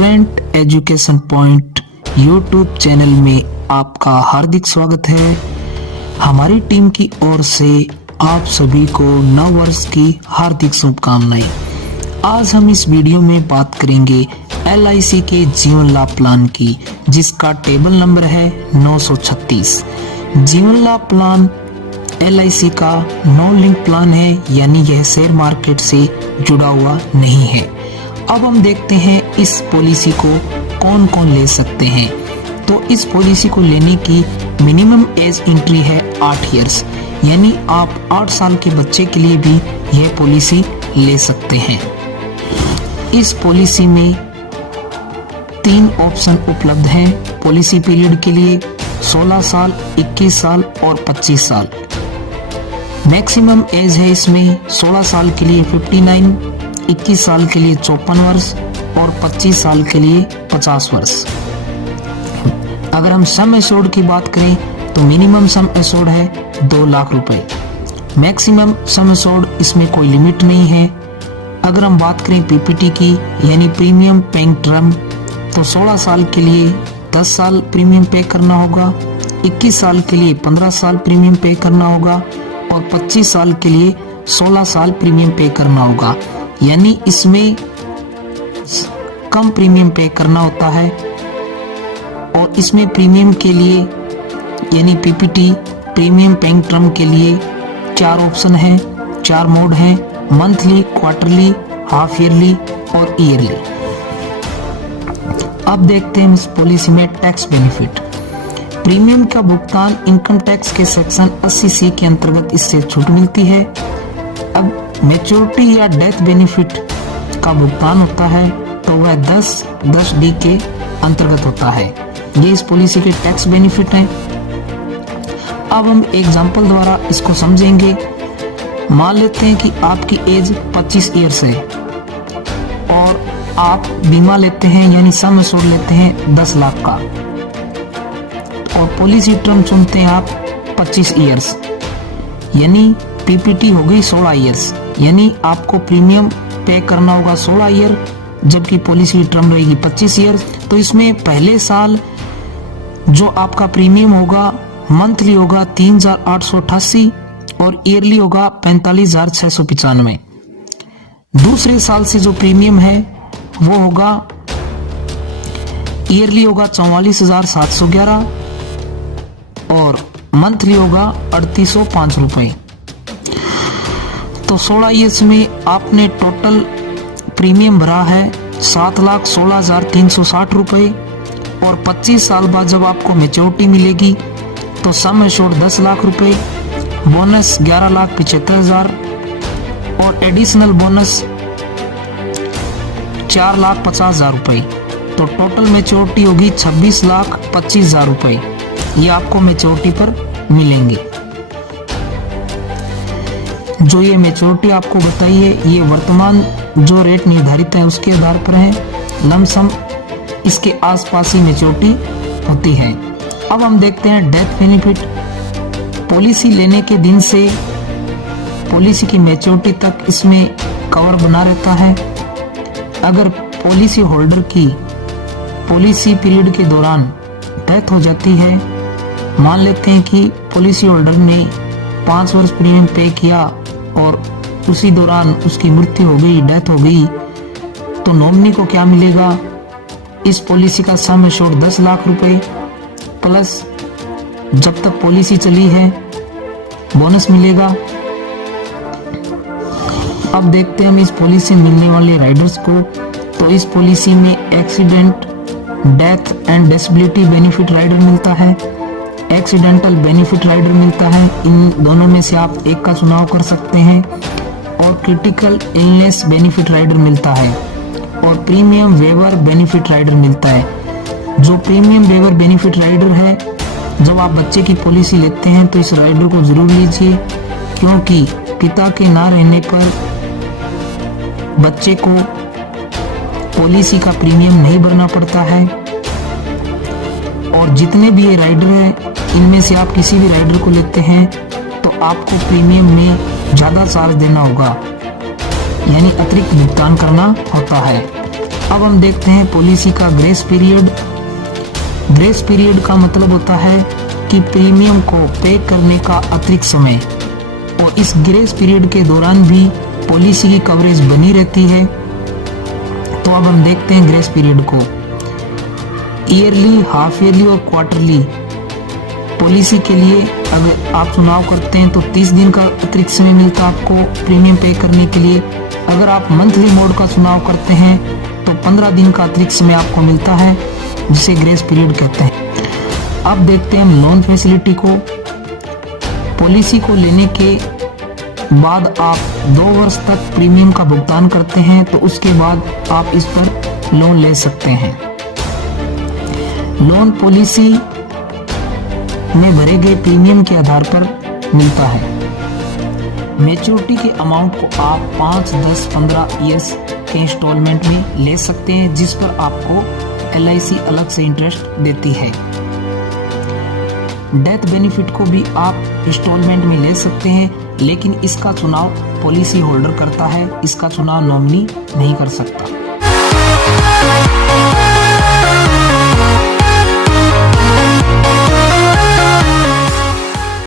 Student education point YouTube channel में आपका हार्दिक स्वागत है। हमारी टीम की ओर से आप सभी को नव वर्ष की हार्दिक शुभकामनाएं। आज हम इस वीडियो में बात करेंगे LIC के जीवन लाभ प्लान की, जिसका टेबल नंबर है 936। जीवन लाभ प्लान LIC का नो लिंक प्लान है, यानी यह शेयर मार्केट से जुड़ा हुआ नहीं है। अब हम देखते हैं इस पॉलिसी को कौन कौन ले सकते हैं। तो इस पॉलिसी को लेने की मिनिमम एज एंट्री है 8 इयर्स, यानी आप 8 साल के बच्चे के लिए भी यह पॉलिसी ले सकते हैं। इस पॉलिसी में 3 ऑप्शन उपलब्ध हैं पॉलिसी पीरियड के लिए: 16 साल, 21 साल और 25 साल। मैक्सिमम एज है इसमें 16 साल के लिए 59, 21 साल के लिए 54 वर्ष और 25 साल के लिए 50 वर्ष। अगर हम सम एश्योर्ड की बात करें तो मिनिमम सम एश्योर्ड है 2 लाख रुपए। मैक्सिमम सम एश्योर्ड इसमें कोई लिमिट नहीं है। अगर हम बात करें PPT की, यानी प्रीमियम पेइंग टर्म, तो 16 साल के लिए 10 साल प्रीमियम पे करना होगा, 21 साल के लिए 15 साल प्रीमियम पे करना होगा और 25 साल के लिए 16 साल प्रीमियम पे करना होगा। यानी इसमें कम प्रीमियम पे करना होता है। और इसमें प्रीमियम के लिए, यानी PPT प्रीमियम पेइंग टर्म के लिए 4 ऑप्शन हैं, 4 मोड हैं: मंथली, क्वार्टरली, हाफ ईयरली और ईयरली। अब देखते हैं इस पॉलिसी में टैक्स बेनिफिट। प्रीमियम का भुगतान इनकम टैक्स के सेक्शन 80C के अंतर्गत इससे छूट मिलती है। अब मैच्योरिटी या डेथ बेनिफिट का भुगतान होता है तो वह 10D के अंतर्गत होता है। ये इस पॉलिसी के टैक्स बेनिफिट हैं। अब हम एग्जांपल द्वारा इसको समझेंगे। मान लेते हैं कि आपकी एज 25 ईयर्स है और आप बीमा लेते हैं, यानी सम एश्योर्ड लेते हैं 10 लाख का, और पॉलिसी टर्म चुनते हैं आप 25 ईयर्स, यानी PPT हो गई 16 ईयर्स, यानी आपको प्रीमियम पे करना होगा 16 ईयर, जबकि पॉलिसी टर्म रहेगी 25 ईयर्स। तो इसमें पहले साल जो आपका प्रीमियम होगा मंथली होगा 3888 और ईयरली होगा 45,695। दूसरे साल से जो प्रीमियम है वो होगा ईयरली होगा 44,711 और मंथली होगा 3805 रुपए। तो 16 ईयर्स में आपने टोटल प्रीमियम भरा है 7,16,360 रुपए और 25 साल बाद जब आपको मैच्योरिटी मिलेगी तो सम एश्योर्ड 10 लाख रुपए, बोनस 11,75,000 और एडिशनल बोनस 4,50,000 रुपए। तो टोटल मैच्योरिटी होगी 26,25,000 रुपए। ये आपको मैच्योरिटी पर मिलेंगे। जो ये मैच्योरिटी आपको बताई है, ये वर्तमान जो रेट निर्धारित है उसके आधार पर है। लमसम इसके आसपास ही मैच्योरिटी होती है। अब हम देखते हैं डेथ बेनिफिट। पॉलिसी लेने के दिन से पॉलिसी की मैच्योरिटी तक इसमें कवर बना रहता है। अगर पॉलिसी होल्डर की पॉलिसी पीरियड के दौरान डेथ हो जाती है, मान लेते हैं कि पॉलिसी होल्डर ने 5 वर्ष प्रीमियम पे किया और उसी दौरान उसकी मृत्यु हो गई, डेथ हो गई, तो नॉमिनी को क्या मिलेगा? इस पॉलिसी का सम एश्योर्ड 10 लाख रुपए प्लस जब तक पॉलिसी चली है बोनस मिलेगा। अब देखते हैं हम इस पॉलिसी में मिलने वाले राइडर्स को। तो इस पॉलिसी में accident, death and disability benefit rider मिलता है, एक्सीडेंटल बेनिफिट राइडर मिलता है। इन दोनों में से आप एक का चुनाव कर सकते हैं। और क्रिटिकल इलनेस बेनिफिट राइडर मिलता है और प्रीमियम वेवर बेनिफिट राइडर मिलता है। जो प्रीमियम वेवर बेनिफिट राइडर है, जब आप बच्चे की पॉलिसी लेते हैं तो इस राइडर को जरूर लीजिए, क्योंकि पिता के ना रहने पर बच्चे को पॉलिसी का प्रीमियम नहीं भरना पड़ता है। और जितने भी ये राइडर हैं, इनमें से आप किसी भी राइडर को लेते हैं तो आपको प्रीमियम में ज़्यादा चार्ज देना होगा, यानी अतिरिक्त भुगतान करना होता है। अब हम देखते हैं पॉलिसी का ग्रेस पीरियड। ग्रेस पीरियड का मतलब होता है कि प्रीमियम को पे करने का अतिरिक्त समय, और इस ग्रेस पीरियड के दौरान भी पॉलिसी की कवरेज बनी रहती है। तो अब हम देखते हैं ग्रेस पीरियड को। ईयरली, हाफ ईयरली और क्वार्टरली पॉलिसी के लिए अगर आप चुनाव करते हैं तो 30 दिन का अतिरिक्त समय मिलता है आपको प्रीमियम पे करने के लिए। अगर आप मंथली मोड का चुनाव करते हैं तो 15 दिन का अतिरिक्त समय आपको मिलता है, जिसे ग्रेस पीरियड कहते हैं। अब देखते हैं हम लोन फैसिलिटी को। पॉलिसी को लेने के बाद आप 2 वर्ष तक प्रीमियम का भुगतान करते हैं तो उसके बाद आप इस पर लोन ले सकते हैं। लोन पॉलिसी में भरे गए प्रीमियम के आधार पर मिलता है। मैच्योरिटी के अमाउंट को आप 5, 10, 15 ईयर्स के इंस्टॉलमेंट में ले सकते हैं, जिस पर आपको LIC अलग से इंटरेस्ट देती है। डेथ बेनिफिट को भी आप इंस्टॉलमेंट में ले सकते हैं, लेकिन इसका चुनाव पॉलिसी होल्डर करता है, इसका चुनाव नॉमिनी नहीं कर सकता।